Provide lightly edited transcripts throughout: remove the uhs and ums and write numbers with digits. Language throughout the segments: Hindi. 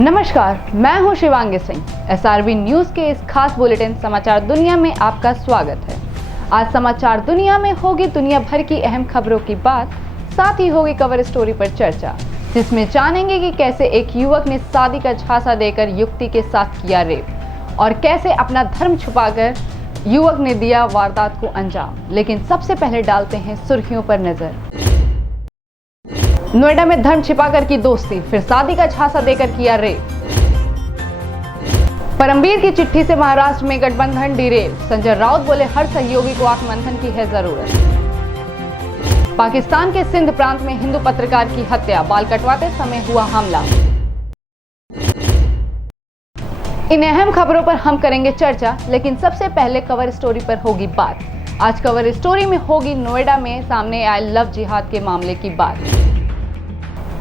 नमस्कार, मैं हूं शिवांगी सिंह। एसआरबी न्यूज के इस खास बुलेटिन समाचार दुनिया में आपका स्वागत है। आज समाचार दुनिया में होगी दुनिया भर की अहम खबरों की बात, साथ ही होगी कवर स्टोरी पर चर्चा, जिसमें जानेंगे कि कैसे एक युवक ने शादी का झांसा देकर युवती के साथ किया रेप और कैसे अपना धर्म छुपाकर युवक ने दिया वारदात को अंजाम। लेकिन सबसे पहले डालते हैं सुर्खियों पर नजर। नोएडा में धर्म छिपाकर की दोस्ती, फिर शादी का झांसा देकर किया रेप। परमवीर की चिट्ठी से महाराष्ट्र में गठबंधन डिरेल, संजय राउत बोले हर सहयोगी को आत्ममंथन की है जरूरत। पाकिस्तान के सिंध प्रांत में हिंदू पत्रकार की हत्या, बाल कटवाते समय हुआ हमला। इन अहम खबरों पर हम करेंगे चर्चा, लेकिन सबसे पहले कवर स्टोरी पर होगी बात। आज कवर स्टोरी में होगी नोएडा में सामने आए लव जिहाद के मामले की बात।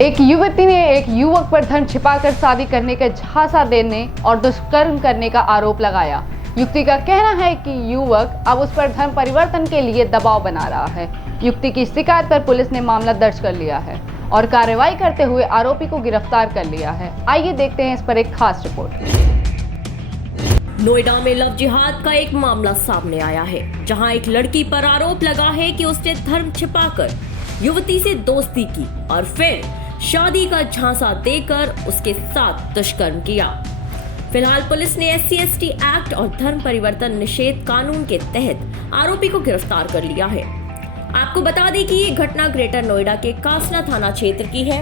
एक युवती ने एक युवक पर धर्म छिपाकर शादी करने का झांसा देने और दुष्कर्म करने का आरोप लगाया। युवती का कहना है कि युवक अब उस पर धर्म परिवर्तन के लिए दबाव बना रहा है। युवती की शिकायत पर पुलिस ने मामला दर्ज कर लिया है और कार्रवाई करते हुए आरोपी को गिरफ्तार कर लिया है। आइए देखते हैं इस पर एक खास रिपोर्ट। नोएडा में लव जिहाद का एक मामला सामने आया है, जहां एक लड़की पर आरोप लगा है कि उसने धर्म छिपाकर युवती से दोस्ती की और फिर शादी का झांसा देकर उसके साथ दुष्कर्म किया। फिलहाल पुलिस ने SC/ST एक्ट और धर्म परिवर्तन निषेध कानून के तहत आरोपी को गिरफ्तार कर लिया है। आपको बता दें कि ये घटना ग्रेटर नोएडा के कासना थाना क्षेत्र की है।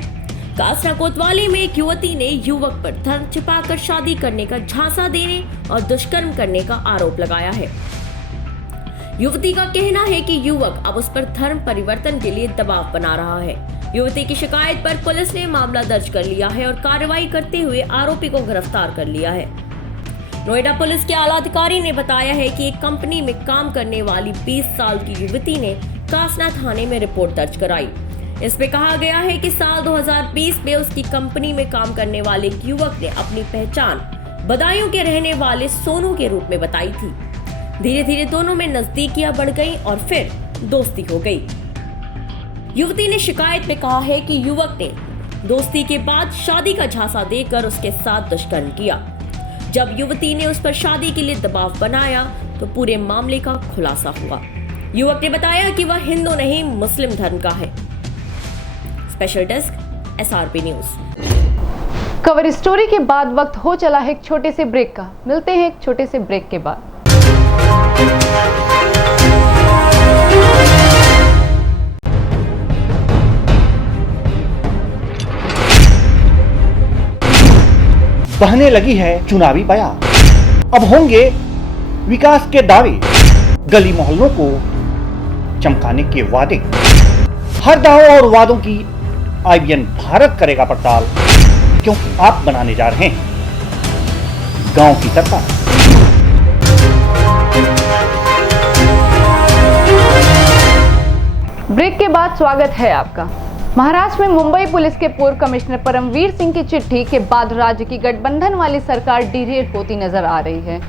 कासना कोतवाली में एक युवती ने युवक पर धर्म छिपाकर शादी करने का झांसा देने और दुष्कर्म करने का आरोप लगाया है। युवती का कहना है कि युवक अब उस पर धर्म परिवर्तन के लिए दबाव बना रहा है। युवती की शिकायत पर पुलिस ने मामला दर्ज कर लिया है और कार्रवाई करते हुए आरोपी को गिरफ्तार कर लिया है। नोएडा पुलिस के आला अधिकारी ने बताया है कि एक कंपनी में काम करने वाली 20 साल की युवती ने कासना थाने में रिपोर्ट दर्ज कराई। इसमें कहा गया है कि साल 2020 में उसकी कंपनी में काम करने वाले एक युवक ने अपनी पहचान बदायूं के रहने वाले सोनू के रूप में बताई थी। धीरे धीरे दोनों में नजदीकियां बढ़ गई और फिर दोस्ती हो गई। युवती ने शिकायत में कहा है कि युवक ने दोस्ती के बाद शादी का झांसा देकर उसके साथ दुष्कर्म किया। जब युवती ने उस पर शादी के लिए दबाव बनाया तो पूरे मामले का खुलासा हुआ। युवक ने बताया कि वह हिंदू नहीं मुस्लिम धर्म का है। Special desk SRB news. Cover story के बाद वक्त हो चला है एक छोटे से ब्रेक का। मिलते हैं एक छोटे से ब्रेक के बाद। बहने लगी है चुनावी बयान, अब होंगे विकास के दावे, गली मोहल्लों को चमकाने के वादे। हर दावों और वादों की IBN भारत करेगा पड़ताल, क्योंकि आप बनाने जा रहे हैं गांव की सरकार। ब्रेक के बाद स्वागत है आपका। महाराष्ट्र में मुंबई पुलिस के पूर्व कमिश्नर परमवीर सिंह की चिट्ठी के बाद राज्य की गठबंधन वाली सरकार डिरेल होती नजर आ रही है।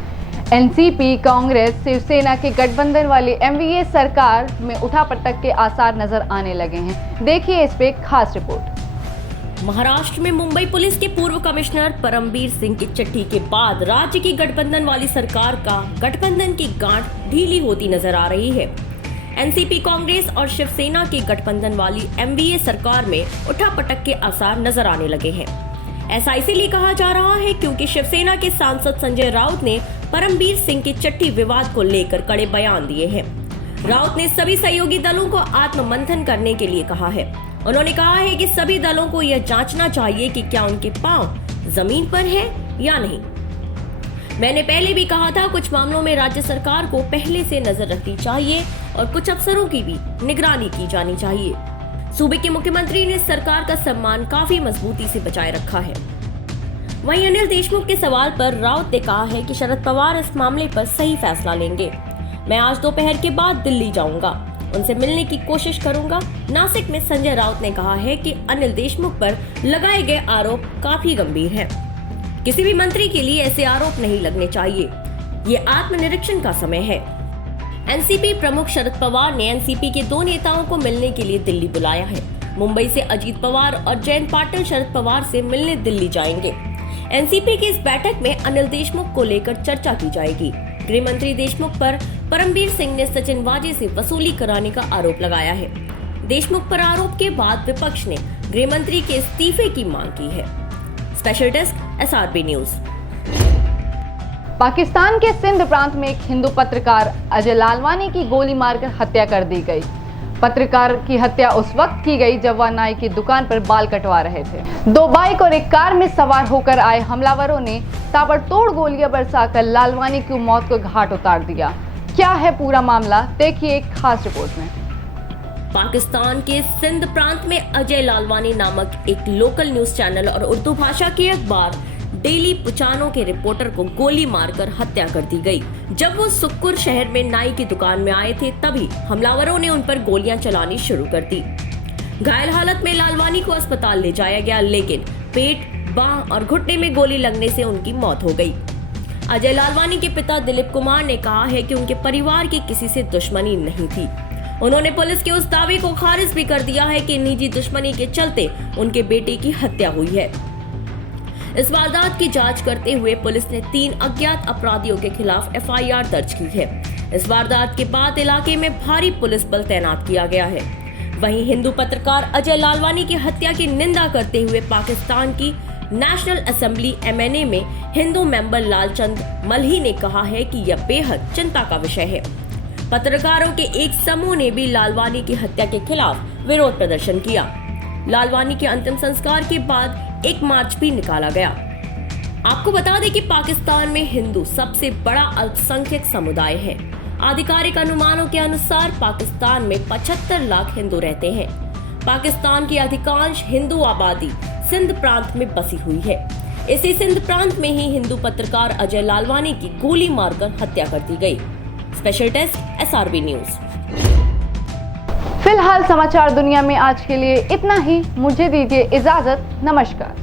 NCP, कांग्रेस, शिवसेना के गठबंधन वाली MVA सरकार में उठापटक के आसार नजर आने लगे हैं। देखिए इस पे एक खास रिपोर्ट। महाराष्ट्र में मुंबई पुलिस के पूर्व कमिश्नर परमवीर सिंह की चिट्ठी के बाद राज्य की गठबंधन वाली सरकार का गठबंधन की गांठ ढीली होती नजर आ रही है। NCP, कांग्रेस और शिवसेना की गठबंधन वाली MVA सरकार में उठापटक के आसार नजर आने लगे हैं। ऐसा इसीलिए कहा जा रहा है क्योंकि शिवसेना के सांसद संजय राउत ने परमवीर सिंह की चिट्ठी विवाद को लेकर कड़े बयान दिए हैं। राउत ने सभी सहयोगी दलों को आत्ममंथन करने के लिए कहा है। उन्होंने कहा है कि सभी दलों को यह जांचना चाहिए कि क्या उनके पांव जमीन पर है या नहीं। मैंने पहले भी कहा था, कुछ मामलों में राज्य सरकार को पहले से नजर रखनी चाहिए और कुछ अफसरों की भी निगरानी की जानी चाहिए। सूबे के मुख्यमंत्री ने सरकार का सम्मान काफी मजबूती से बचाए रखा है। वहीं अनिल देशमुख के सवाल पर राउत ने कहा है कि शरद पवार इस मामले पर सही फैसला लेंगे। मैं आज दोपहर के बाद दिल्ली जाऊंगा, उनसे मिलने की कोशिश करूंगा। नासिक में संजय राउत ने कहा है कि अनिल देशमुख पर लगाए गए आरोप काफी गंभीर हैं। किसी भी मंत्री के लिए ऐसे आरोप नहीं लगने चाहिए। ये आत्मनिरीक्षण का समय है। एनसीपी प्रमुख शरद पवार ने एनसीपी के दो नेताओं को मिलने के लिए दिल्ली बुलाया है। मुंबई से अजीत पवार और जयंत पाटिल शरद पवार से मिलने दिल्ली जाएंगे। एनसीपी की इस बैठक में अनिल देशमुख को लेकर चर्चा की जाएगी। गृह मंत्री देशमुख पर परमबीर सिंह ने सचिन वाजे से वसूली कराने का आरोप लगाया है। देशमुख पर आरोप के बाद विपक्ष ने गृह मंत्री के इस्तीफे की मांग की है। Special desk SRB news. Pakistan के सिंध प्रांत में एक हिंदू पत्रकार अजय लालवानी की गोली मारकर हत्या कर दी गई। पत्रकार की हत्या उस वक्त की गई जब वह नाई की दुकान पर बाल कटवा रहे थे। 2 बाइक और एक कार में सवार होकर आए हमलावरों ने ताबड़तोड़ गोलियां बरसाकर लालवानी की मौत को घाट उतार दिया। क्या है पूरा मामला, देखिए एक खास रिपोर्ट में। पाकिस्तान के सिंध प्रांत में अजय लालवानी नामक एक लोकल न्यूज चैनल और उर्दू भाषा के अखबार डेली पुचानो के रिपोर्टर को गोली मारकर हत्या कर दी गई। जब वो सुक्कुर शहर में नाई की दुकान में आए थे तभी हमलावरों ने उन पर गोलियां चलानी शुरू कर दी। घायल हालत में लालवानी को अस्पताल ले जाया गया, लेकिन पेट, बांह और घुटने में गोली लगने से उनकी मौत हो गई। अजय लालवानी के पिता दिलीप कुमार ने कहा है कि उनके परिवार की किसी से दुश्मनी नहीं थी। उन्होंने पुलिस के उस दावे को खारिज भी कर दिया है कि निजी दुश्मनी के चलते उनके बेटे की हत्या हुई है। इस वारदात की जांच करते हुए पुलिस ने 3 अज्ञात अपराधियों के खिलाफ FIR दर्ज की है। इस वारदात के बाद इलाके में भारी पुलिस बल तैनात किया गया है। वहीं हिंदू पत्रकार अजय लालवानी की हत्या की निंदा करते हुए पाकिस्तान की नेशनल असेंबली MNA में हिंदू मेंबर लालचंद मल्ही ने कहा है कि यह बेहद चिंता का विषय है। पत्रकारों के एक समूह ने भी लालवानी की हत्या के खिलाफ विरोध प्रदर्शन किया। लालवानी के अंतिम संस्कार के बाद एक मार्च भी निकाला गया। आपको बता दें कि पाकिस्तान में हिंदू सबसे बड़ा अल्पसंख्यक समुदाय है। आधिकारिक अनुमानों के अनुसार पाकिस्तान में 75 लाख हिंदू रहते हैं। पाकिस्तान की अधिकांश हिंदू आबादी सिंध प्रांत में बसी हुई है। इसी सिंध प्रांत में ही हिंदू पत्रकार अजय लालवानी की गोली मारकर हत्या कर दी गई। Special desk SRB news. फिलहाल समाचार दुनिया में आज के लिए इतना ही। मुझे दीजिए इजाजत। नमस्कार।